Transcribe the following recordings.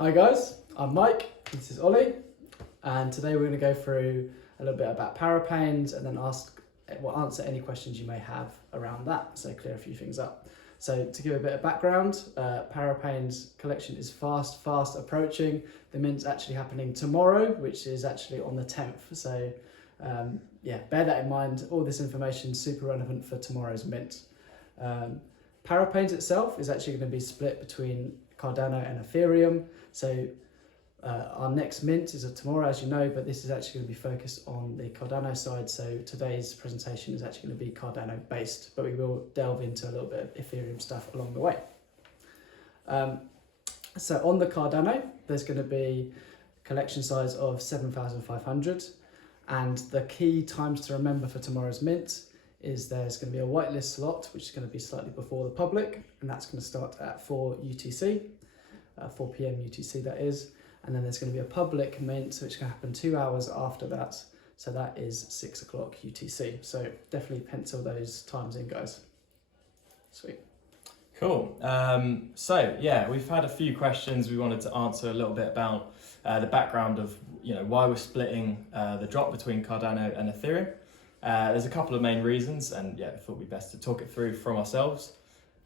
Hi guys, I'm Mike, this is Ollie, and today we're going to go through a little bit about ParaPains and then answer any questions you may have around that, so clear a few things up. So to give a bit of background, ParaPains collection is fast approaching. The mint's actually happening tomorrow, which is actually on the 10th, so yeah, bear that in mind. All this information is super relevant for tomorrow's mint. ParaPains itself is actually going to be split between Cardano and Ethereum. So our next mint is tomorrow, as you know, but this is actually going to be focused on the Cardano side. So today's presentation is actually going to be Cardano based, but we will delve into a little bit of Ethereum stuff along the way. So on the Cardano, there's going to be collection size of 7,500. And the key times to remember for tomorrow's mint is there's going to be a whitelist slot, which is going to be slightly before the public, and that's going to start at 4 UTC, 4 p.m. UTC that is, and then there's going to be a public mint, which can happen 2 hours after that, so that is 6 o'clock UTC. So definitely pencil those times in, guys. Sweet. Cool. So yeah, we've had a few questions we wanted to answer a little bit about the background of why we're splitting the drop between Cardano and Ethereum. There's a couple of main reasons, and yeah, I thought it'd be best to talk it through from ourselves.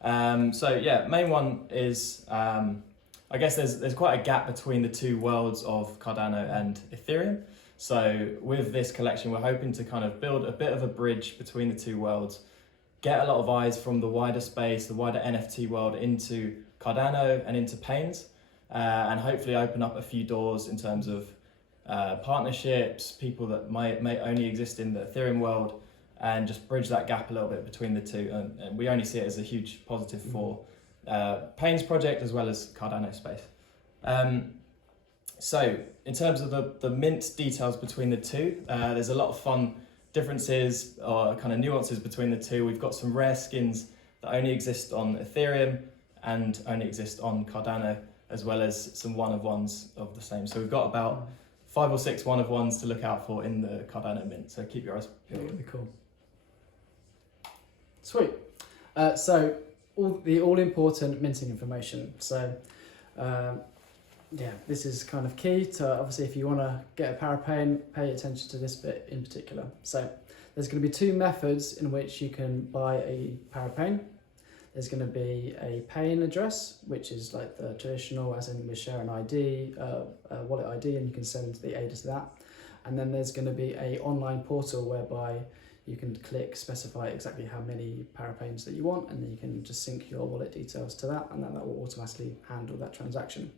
So yeah, main one is I guess there's quite a gap between the two worlds of Cardano and Ethereum. So with this collection, we're hoping to kind of build a bit of a bridge between the two worlds, get a lot of eyes from the wider space, the wider NFT world into Cardano and into Pains, and hopefully open up a few doors in terms of partnerships, people that may only exist in the Ethereum world, and just bridge that gap a little bit between the two. And we only see it as a huge positive for Pains project as well as Cardano space. So in terms of the mint details between the two, there's a lot of fun differences or kind of nuances between the two. We've got some rare skins that only exist on Ethereum and only exist on Cardano, as well as some one-of-ones of the same. So we've got about 5 or 6 one-of-ones to look out for in the Cardano mint. So keep your eyes peeled. That'd be cool. Sweet. So all important minting information. So yeah, this is kind of key to, obviously, if you want to get a ParaPain, pay attention to this bit in particular. So there's going to be 2 methods in which you can buy a ParaPain. There's going to be a paying address, which is like the traditional, as in we share an ID, wallet ID, and you can send the ADA to that. And then there's going to be a online portal whereby you can specify exactly how many ParaPains that you want, and then you can just sync your wallet details to that, and then that will automatically handle that transaction.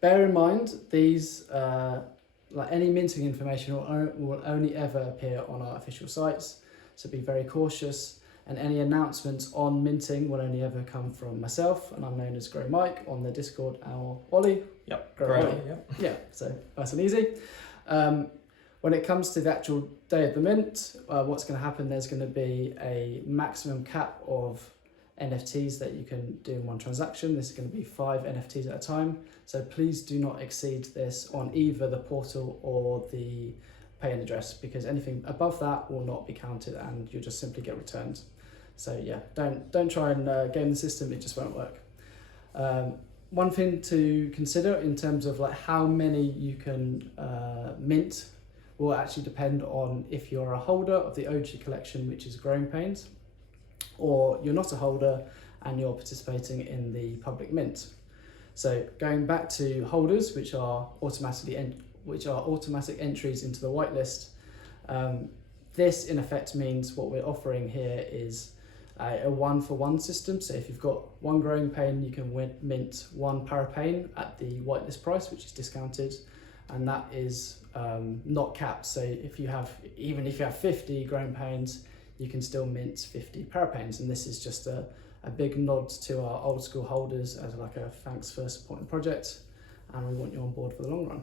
Bear in mind, these, like any minting information will only ever appear on our official sites, so be very cautious. And any announcements on minting will only ever come from myself, and I'm known as Grow Mike on the Discord, or Ollie. Yep, Grow Ollie. Yep. Yeah, so nice and easy. When it comes to the actual day of the mint, what's going to happen, there's going to be a maximum cap of NFTs that you can do in one transaction. This is going to be 5 NFTs at a time. So please do not exceed this on either the portal or the paying address, because anything above that will not be counted and you'll just simply get returned. So yeah, don't try and game the system, it just won't work. One thing to consider in terms of like how many you can mint will actually depend on if you're a holder of the OG collection, which is Growing Pains, or you're not a holder and you're participating in the public mint. So going back to holders, which are automatic entries into the whitelist, this in effect means what we're offering here is a 1-for-1 system. So if you've got 1 growing pain, you can mint 1 ParaPain at the whitelist price, which is discounted, and that is not capped. So even if you have 50 growing pains, you can still mint 50 ParaPains, and this is just a big nod to our old school holders as like a thanks for supporting the project, and we want you on board for the long run.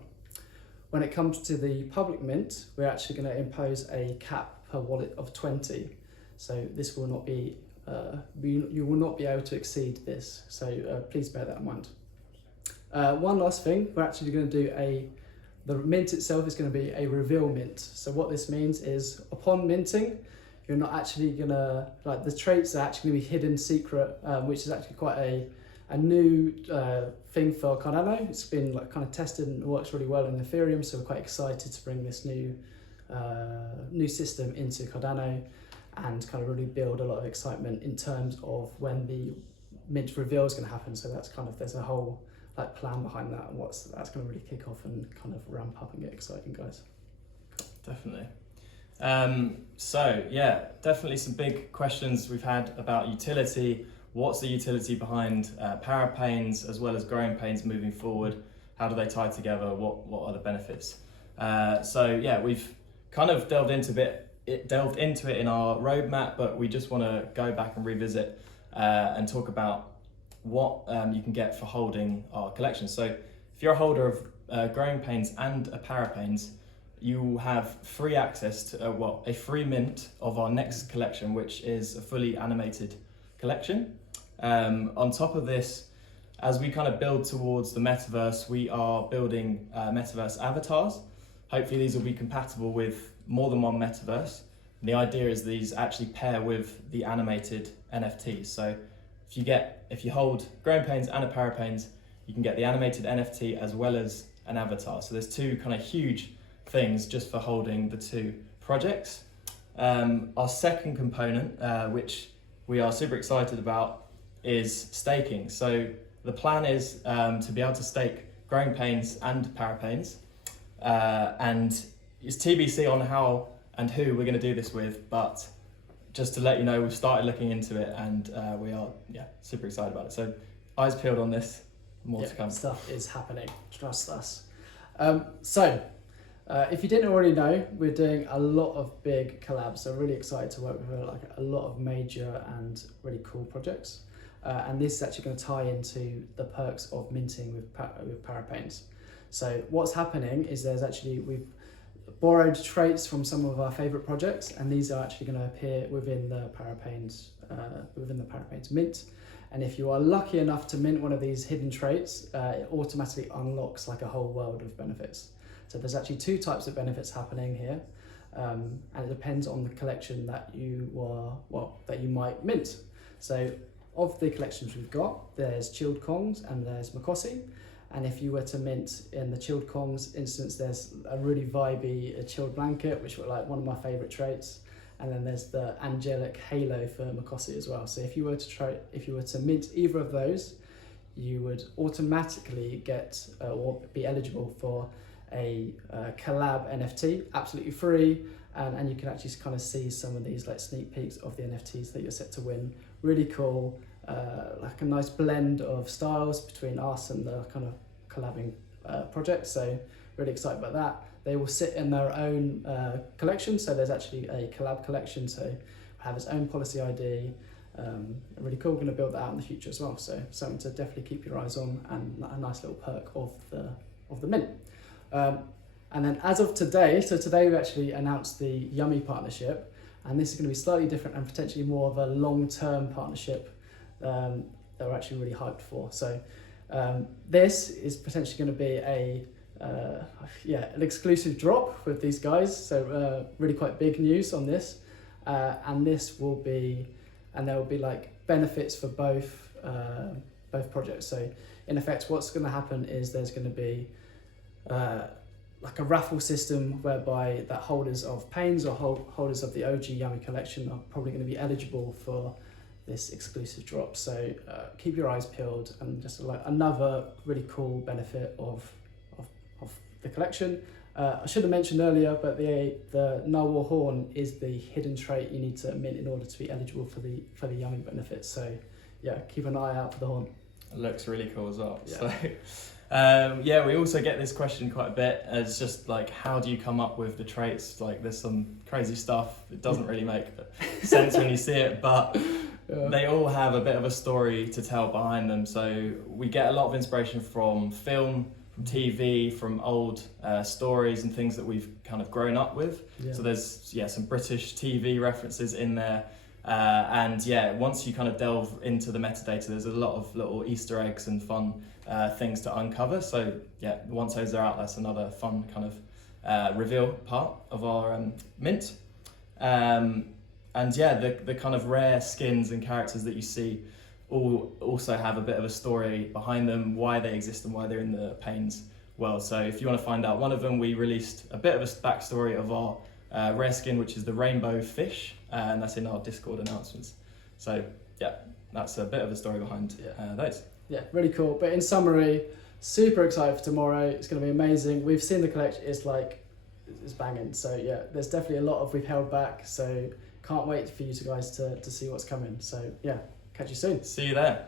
When it comes to the public mint, we're actually going to impose a cap per wallet of 20. So this will not be, you will not be able to exceed this. So please bear that in mind. One last thing, we're actually going to do the mint itself is going to be a reveal mint. So what this means is upon minting, you're not actually going to, like the traits are actually going to be hidden secret, which is actually quite a new thing for Cardano. It's been like kind of tested and works really well in Ethereum, so we're quite excited to bring this new system into Cardano and kind of really build a lot of excitement in terms of when the mint reveal is going to happen. So that's kind of, there's a whole like plan behind that, and that's going to really kick off and kind of ramp up and get exciting, guys. Definitely. So yeah, definitely some big questions we've had about utility. What's the utility behind ParaPains as well as growing pains moving forward? How do they tie together? What are the benefits? So yeah, we've kind of delved into it in our roadmap, but we just want to go back and revisit and talk about what you can get for holding our collection. So if you're a holder of growing pains and a ParaPains, you will have free access to a free mint of our next collection, which is a fully animated collection. On top of this, as we kind of build towards the metaverse, we are building metaverse avatars. Hopefully these will be compatible with more than one metaverse. And the idea is these actually pair with the animated NFTs. So if you hold growing pains and a ParaPains, you can get the animated NFT as well as an avatar. So there's two kind of huge things just for holding the two projects. Our second component, which we are super excited about, is staking. So the plan is to be able to stake growing pains and ParaPains, and it's TBC on how and who we're going to do this with, but just to let you know, we've started looking into it, and we are super excited about it. So eyes peeled on this, more to come. Stuff is happening, trust us. If you didn't already know, we're doing a lot of big collabs, so really excited to work with a lot of major and really cool projects. And this is actually going to tie into the perks of minting with ParaPains. So what's happening is we've borrowed traits from some of our favorite projects, and these are actually going to appear within the ParaPains mint. And if you are lucky enough to mint one of these hidden traits, it automatically unlocks like a whole world of benefits. So there's actually two types of benefits happening here, and it depends on the collection that you might mint. So of the collections we've got, there's chilled Kongs and there's Makosi. And if you were to mint in the chilled Kongs instance, there's a really vibey chilled blanket, which were like one of my favorite traits. And then there's the angelic halo for Makosi as well. So if you were to mint either of those, you would automatically get or be eligible for a collab NFT, absolutely free, and you can actually kind of see some of these like sneak peeks of the NFTs that you're set to win. Really cool, like a nice blend of styles between us and the kind of collabing project. So really excited about that. They will sit in their own collection. So there's actually a collab collection. So have its own policy ID. Really cool. We're going to build that out in the future as well. So something to definitely keep your eyes on, and a nice little perk of the mint. And then as of today, so today we actually announced the Yummy partnership, and this is going to be slightly different and potentially more of a long-term partnership that we're actually really hyped for. So this is potentially going to be an exclusive drop with these guys. So really quite big news on this, and there will be like benefits for both projects. So in effect, what's going to happen is there's going to be like a raffle system whereby that holders of Pains or holders of the OG Yummy collection are probably going to be eligible for this exclusive drop. So keep your eyes peeled, and just like another really cool benefit of the collection. I should have mentioned earlier, but the Narwhal Horn is the hidden trait you need to mint in order to be eligible for the Yummy benefits. So yeah, keep an eye out for the horn. It looks really cool as well. Yeah. So we also get this question quite a bit. It's just like, how do you come up with the traits? Like, there's some crazy stuff. It doesn't really make sense when you see it, but they all have a bit of a story to tell behind them. So we get a lot of inspiration from film, from TV, from old stories and things that we've kind of grown up with. Yeah. So there's some British TV references in there. Once you kind of delve into the metadata, there's a lot of little Easter eggs and fun things to uncover. So once those are out, that's another fun kind of reveal part of our mint. The kind of rare skins and characters that you see all also have a bit of a story behind them, why they exist and why they're in the Pains world. So if you want to find out one of them, we released a bit of a backstory of our rare skin, which is the rainbow fish, and that's in our Discord announcements. So yeah, that's a bit of a story behind those. Yeah, really cool. But in summary, super excited for tomorrow. It's going to be amazing. We've seen the collection. It's banging. So yeah, there's definitely a lot of we've held back. So can't wait for you guys to see what's coming. So yeah, catch you soon. See you there.